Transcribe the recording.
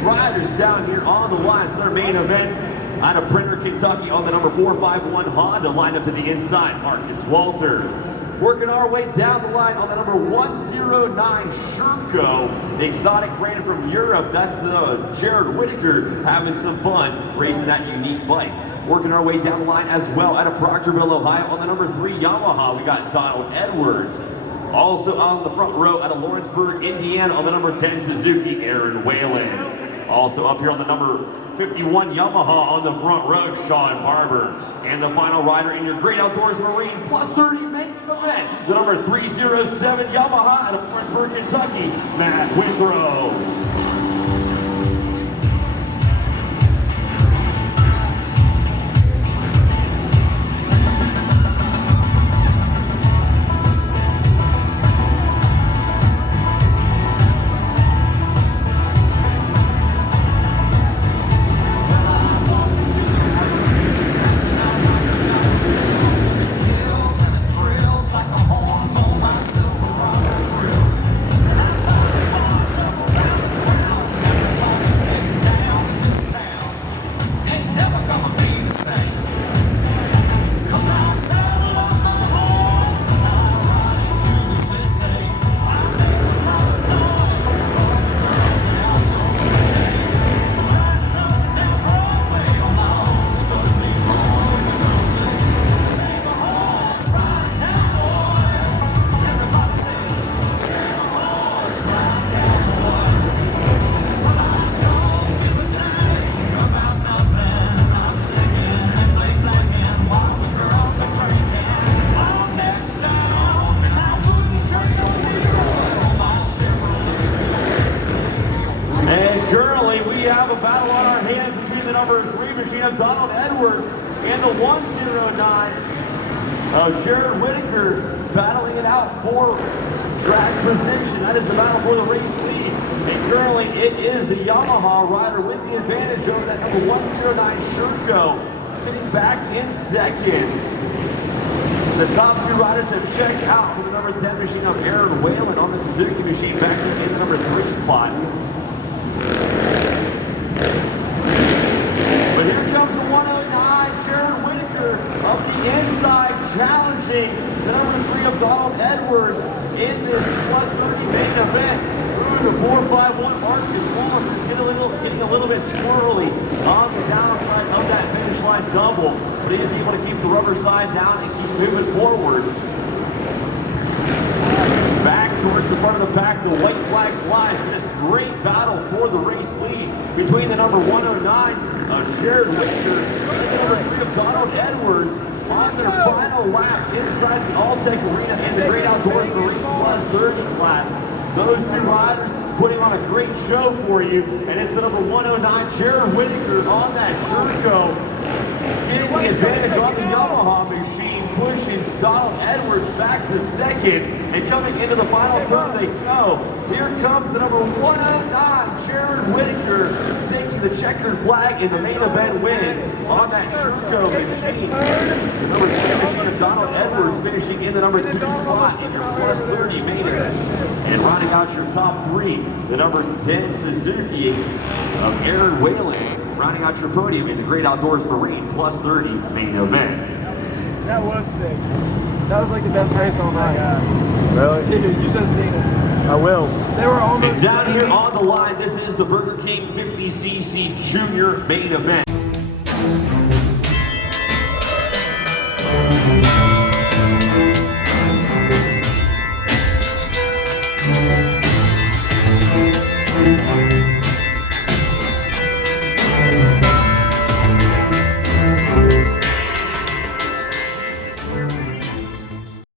Riders down here on the line for their main event out of Printer, Kentucky on the number 451 Honda, lined up to the inside, Marcus Walters. Working our way down the line on the number 109 Sherco, the exotic brand from Europe. That's Jared Whitaker having some fun racing that unique bike. Working our way down the line as well out of Proctorville, Ohio on the number 3 Yamaha, we got Donald Edwards. Also on the front row out of Lawrenceburg, Indiana on the number 10 Suzuki, Aaron Whalen. Also up here on the number 51 Yamaha on the front row, Sean Barber. And the final rider in your Great Outdoors Marine Plus 30 main event, the number 307 Yamaha out of Lawrenceburg, Kentucky, Matt Withrow. Currently, we have a battle on our hands between the number 3 machine of Donald Edwards and the 109 of Jared Whitaker, battling it out for track position. That is the battle for the race lead. And currently, it is the Yamaha rider with the advantage over that number 109 Sherco, sitting back in second. The top 2 riders have checked out for the number 10 machine of Aaron Whalen on the Suzuki machine, back in the number 3 spot. But here comes the 109, Jared Whitaker up the inside, challenging the number 3 of Donald Edwards in this plus 30 main event. Ooh, the 451 Marcus Walters getting a little bit squirrely on the downside of that finish line double, but he's able to keep the rubber side down and keep moving forward. Back towards the front of the pack, the white flag flies for this great battle for the race lead between the number 109 of Jared Whitaker and the number 3 of Donald Edwards on their final lap inside the Alltech Arena in the Great Outdoors Marine Plus 30 class. Those 2 riders putting on a great show for you, and it's the number 109 Jared Whitaker on that Sherco, getting the advantage on the Yamaha machine, pushing Donald Edwards back to second, and coming into the final turn they go. Here comes the number 109 Jared Whitaker, taking the checkered flag in the main event win on that Sherco machine. The number 3 machine of Donald Edwards finishing in the number 2 spot in your plus 30 main event. And rounding out your top 3, the number 10 Suzuki of Aaron Whalen, rounding out your podium in the Great Outdoors Marine Plus 30 main event. That was sick. That was like the best race all night. Really? You should have seen it. I will. They were almost... And down here on the line, this is the Burger King 50cc Junior main event.